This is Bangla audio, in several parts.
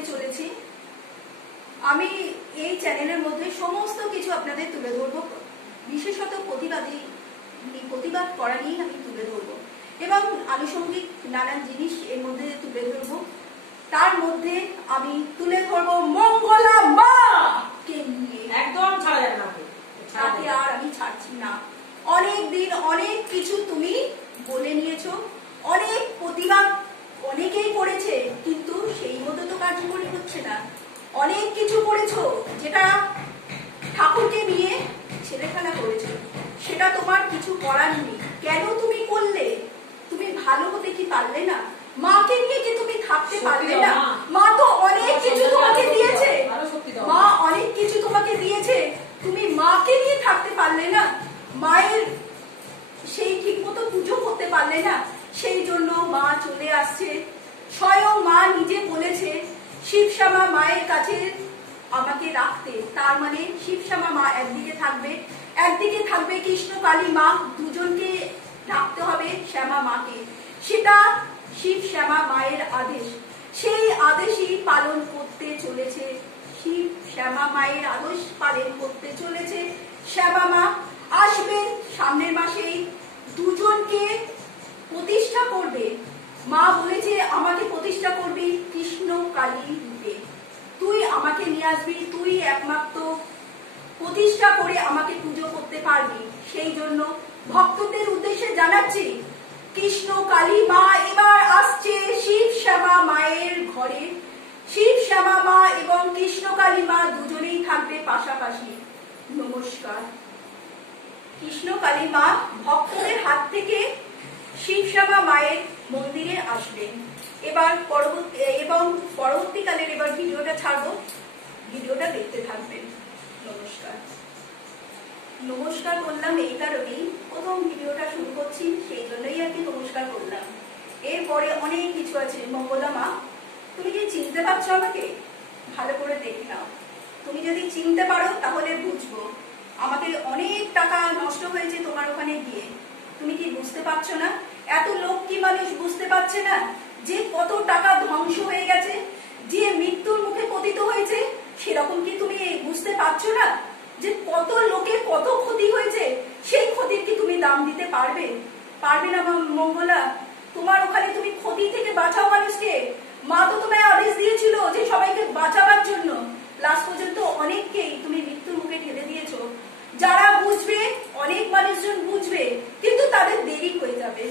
করতে চলেছি। আমি এই চ্যানেলের মধ্যে সমস্ত কিছু আপনাদের তুলে ধরবো, বিশেষত প্রতিবাদ করা নিয়ে আমি তুলে ধরবো এবং আনুষঙ্গিক নানান জিনিস এর মধ্যে তুলে ধরবো। তার মধ্যে আমি তুলে ধরবো মঙ্গলা মা কে নিয়ে। একদম ছাড়া যাবে না, তাকে আর আমি ছাড়ছি না। অনেক দিন অনেক কিছু তুমি বলে নিয়েছো, অনেক প্রতিবাদ অনেকেই করেছে, কিন্তু সেই মতো তো কার্যকরী হচ্ছে না। অনেক কিছু করেছো যেটা ঠাকুরকে নিয়ে ছেলেখেলা করেছো, সেটা তোমার কিছু করার নেই। কেন তুমি করলে? তুমি ভালো হতে কি পারলে না? মাকে নিয়ে কি তুমি থাকতে পারলে না? মা তো অনেক কিছু তোমাকে দিয়েছে, মা অনেক কিছু তোমাকে দিয়েছে, তুমি মাকে নিয়ে থাকতে পারলে না? মায়ের সেই ঠিক মতো পুজো করতে পারলে না? সেই জন্য মা চলে আসছে। স্বয়ং মা নিজে বলেছে শিবশ্যামা মায়ের কাছে আমাকে রাখতে। তার মানে শিবশ্যামা মা একদিকে থাকবে কৃষ্ণ কালী মা, দুজনকে রাখতে হবে শ্যামা মাকে। সেটা শিব শ্যামা মায়ের আদেশ, সেই আদেশই পালন করতে চলেছে শিব শ্যামা মায়ের আদেশ পালন করতে চলেছে শ্যামা মা। আসবেন সামনের মাসেই, দুজনকে প্রতিষ্ঠা করবে। মা বলেছে আমাকে প্রতিষ্ঠা করবি কৃষ্ণ কালী রূপে, তুই আমাকে নিয়ে আসবি, তুই একমাত্র প্রতিষ্ঠা করে আমাকে পুজো করতে পারবি। সেই জন্য ভক্তদের উদ্দেশ্যে জানাচ্ছি কৃষ্ণ কালী মা এবার আসছে শিব শ্যামা মায়ের ঘরে। শিব শ্যামা মা এবং কৃষ্ণ কালী মা দুজনেই থাকবে পাশাপাশি। নমস্কার। কৃষ্ণ কালী মা ভক্তদের হাত থেকে শিব শ্যামা মায়ের মন্দিরে আসবেন। এবং পরবর্তীকালের এবার ভিডিওটা ছাড়বো, ভিডিওটা দেখতে থাকবেন। নমস্কার। নমস্কার করলাম এই কারণেই, প্রথম ভিডিওটা শুরু করছি সেই জন্যই আর কি নমস্কার করলাম। এরপরে অনেক কিছু আছে। মঙ্গলা মা, তুমি কি চিনতে পারছো আমাকে? ভালো করে দেখে নাও। তুমি যদি চিনতে পারো তাহলে বুঝবো। আমাকে অনেক টাকা নষ্ট হয়েছে তোমার ওখানে গিয়ে, তুমি কি বুঝতে পারছো না? এত লোক কি মানুষ বুঝতে পারছে না যে কত টাকা ধ্বংস হয়ে গেছে, যে মৃত্যুর মুখে পতিত হয়েছে? সেরকম কি তুমি বুঝতে পারছো না যে কত লোকের কত ক্ষতি হয়েছে? সেই ক্ষতির কি তুমি দাম দিতে পারবে? পারবে না মঙ্গলা। তোমার ওখানে তুমি ক্ষতি থেকে বাঁচাও মানুষকে। মা তো তোমায় আদেশ দিয়েছিল যে সবাইকে বাঁচাবার জন্য। লাস্ট পর্যন্ত অনেককেই তুমি মৃত্যুর মুখে ঠেলে দিয়েছো। যারা বুঝবে, অনেক মানুষজন বুঝবে, কিন্তু তাদের দেরি হয়ে যাবে।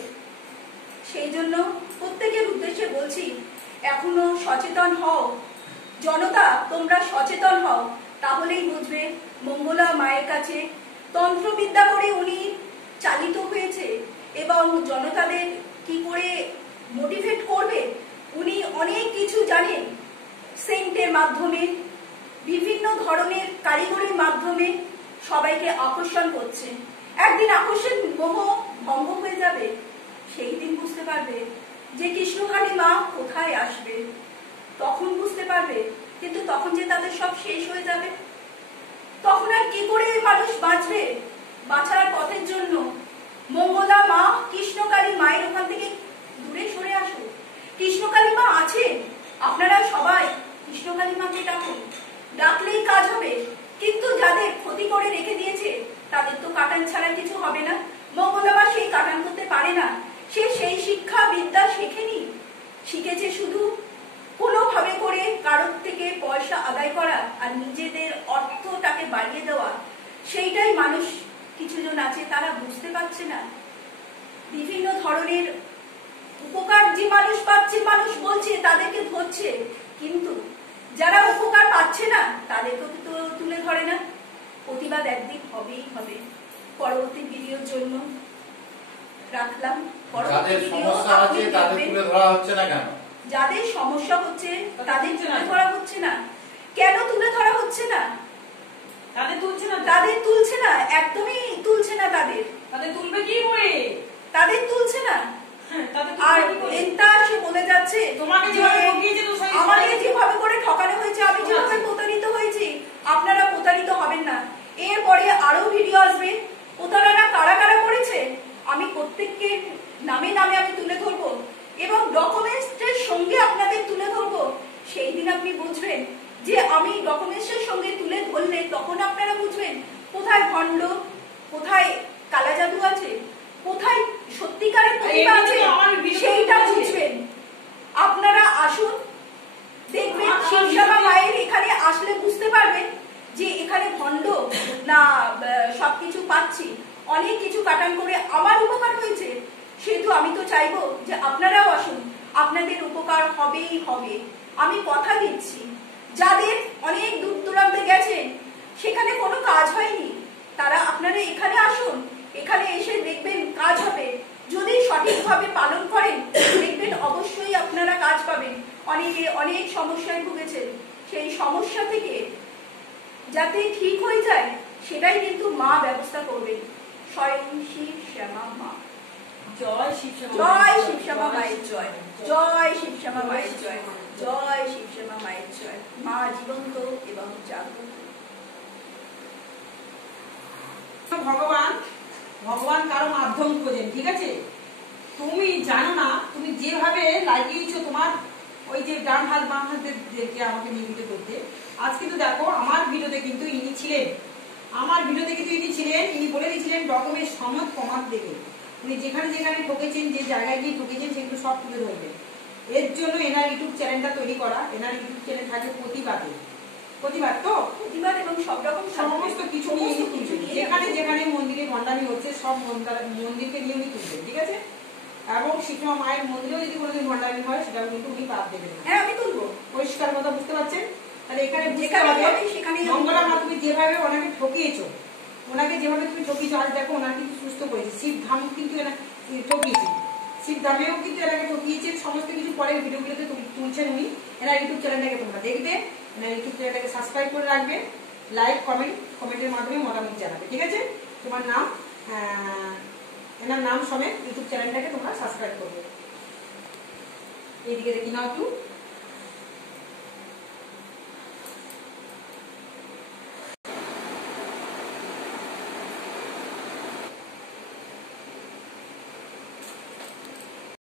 সেই জন্য প্রত্যেকের উদ্দেশ্যে বলছি, এখনো সচেতন হও জনতা, তোমরা সচেতন হও, তাহলেই বুঝবে। মঙ্গলা মায়ের কাছে তন্ত্রবিদ্যা করে উনি চালিত হয়েছে এবং জনতাদের কি করে মোটিভেট করবে উনি অনেক কিছু জানেন। সেন্টের মাধ্যমে, বিভিন্ন ধরনের কারিগরির মাধ্যমে সবাইকে আকর্ষণ করছে। একদিন আকর্ষণ মোহ ভঙ্গ হয়ে যাবে, সেই দিন বুঝতে পারবে যে কৃষ্ণকালী মা কোথায় আসবে, তখন বুঝতে পারবে। কিন্তু তখন যে তাদের সব শেষ হয়ে যাবে, তখন আর কি করে মানুষ বাঁচবে? বাঁচার পথের জন্য মঙ্গলা মা কৃষ্ণকালী মায়ের ওখান থেকে দূরে সরে আসুন। কৃষ্ণকালী মা আছেন, আপনারা সবাই কৃষ্ণকালী মাকে ডাকুন, ডাকলেই কাজ হবে। কিন্তু যাদের ক্ষতি করে রেখে দিয়েছে তাদের তো কাটান ছাড়া কিছু হবে না। মঙ্গলা মা সেই কাটান করতে পারে না, সে সেই শিক্ষা বিদ্যা শেখেনি। শিখেছে শুধু কোনোভাবে করে কারোর থেকে পয়সা আদায় করা আর নিজেদের অর্থটাকে বাড়িয়ে দেওয়া। সেইটাই মানুষ কিছুজন আছে তারা বুঝতে পারছে না। বিভিন্ন ধরনের উপকার যে মানুষ পাচ্ছে, মানুষ বলছে তাদেরকে ধরছে, কিন্তু যারা উপকার পাচ্ছে না তাদেরকে তো তুলে ধরে না। প্রতিবাদ একদিন হবেই হবে। পরবর্তী ভিডিওর জন্য রাখলাম। যাদের সমস্যা আছে তাদের তুলে ধরা হচ্ছে না কেন? যাদের সমস্যা হচ্ছে তাদের তুলে ধরা হচ্ছে না কেন? তুলে ধরা হচ্ছে না, তাদের তুলছে না, একদমই তুলছে না। তাদের তুলবে কি করে? তাদের তুলছে না। আর এন্তা সে বলে যাচ্ছে আমাকে যেভাবে করে ঠকানো হয়েছে, আমি যেভাবে প্রতারিত হয়েছি, আপনারা প্রতারিত হবেন না। এরপরে আরো ভিডিও আসবে প্রতারণা কারা কারা করেছে, আমি প্রত্যেককে নামে নামে আমি তুলে ধরবো এবং ডকুমেন্টসের সঙ্গে আপনাদের তুলে ধরবো। সেই দিন আপনি বুঝবেন যে আমি ডকুমেন্টসের সঙ্গে তুলে ধরলে তখন আপনারা বুঝবেন কোথায় ভণ্ড, কোথায় কালা জাদু আছে, কোথায় সত্যিকারের প্রতিভা আছে, সেইটা বুঝবেন। আপনারা আসুন, দেখবেন শিবশ্যামা মায়ের এখানে আসলে বুঝতে পারবেন যে এখানে ভণ্ড না সবকিছু পাচ্ছি। অনেক কিছু কাটান করে আমার উপকার হয়েছে, সেহেতু আমি তো চাইবো যে আপনারাও আসুন, আপনাদের উপকার হবেই হবে। আমি কথা দিচ্ছি, যাদের অনেক দূর দূরান্তে গেছেন সেখানে কোনো কাজ হয়নি, তারা আপনারা এখানে আসুন, এখানে এসে দেখবেন কাজ হবে। যদি সঠিকভাবে পালন করেন দেখবেন অবশ্যই আপনারা কাজ পাবেন। অনেকে অনেক সমস্যায় ভুগেছেন, সেই সমস্যা থেকে যাতে ঠিক হয়ে যায় সেটাই কিন্তু মা ব্যবস্থা করবেন, স্বয়ং শিবশ্যামা মা। জয় শিবশ্যামা, জয় শিবশ্যামা মায়ের জয়, জয় শিবশ্যামা মায়ের জয়, জয় শিবশ্যামা মায়ের জয়। মা জীবন্ত এবং জাগ্রত। ভগবান কারো মাধ্যম খোঁজেন, ঠিক আছে? তুমি জানো না, তুমি যেভাবে লাগিয়েছো তোমার ওই যে ডান হাত বাম হাতদেরকে আমাকে নিয়মিত করতে, আজ কিন্তু দেখো আমার ভিডিওতে কিন্তু ইনি ছিলেন, ইনি বলে দিয়েছিলেন ডকুমেন্ট সনদ প্রমাণ দেবে। উনি যেখানে যেখানে ঠকেছেন, যে জায়গায় গিয়ে ঠকেছেন সেগুলো সব তুলে ধরবেন। এর জন্য এনার ইউটিউব চ্যানেলটা তৈরি করা। এনার ইউটিউব চ্যানেল থাকে প্রতিবাদ তো প্রতিবাদ এবং সব রকম সমস্ত কিছু নিয়ে যেখানে যেখানে মন্দিরে ভণ্ডামি হচ্ছে সব মন্দিরকে নিয়ে উনি তুলবেন, ঠিক আছে? এবং শিবশ্যামা মায়ের মন্দিরেও যদি কোনোদিন ভণ্ডামি হয় সেটাও কিন্তু উনি বাদ দেবেন। হ্যাঁ, আমি তুলবো। পরিষ্কার কথা বুঝতে পারছেন? তাহলে এখানে বুঝতে যেখানে হবে হবে সেখানেই মঙ্গলা মা তুমি যেভাবে ওনাকে ঠকিয়েছো, আজ দেখো ওনার কিন্তু সুস্থ করেছে। শিবধাম কিন্তু ঠকিয়েছে, শিবধামেও কিন্তু এনাকে ঠকিয়েছে। সমস্ত কিছু পরে ভিডিওগুলোতে তুলছেন উনি। এনার ইউটিউব চ্যানেলটাকে তোমরা দেখবে, এনার ইউটিউব চ্যানেলটাকে সাবস্ক্রাইব করে রাখবে, লাইক কমেন্টের মাধ্যমে মতামত জানাবে, ঠিক আছে? তোমার নাম এনার নাম সমেত ইউটিউব চ্যানেলটাকে তোমরা সাবস্ক্রাইব করবে। এইদিকে দেখি নাও একটু।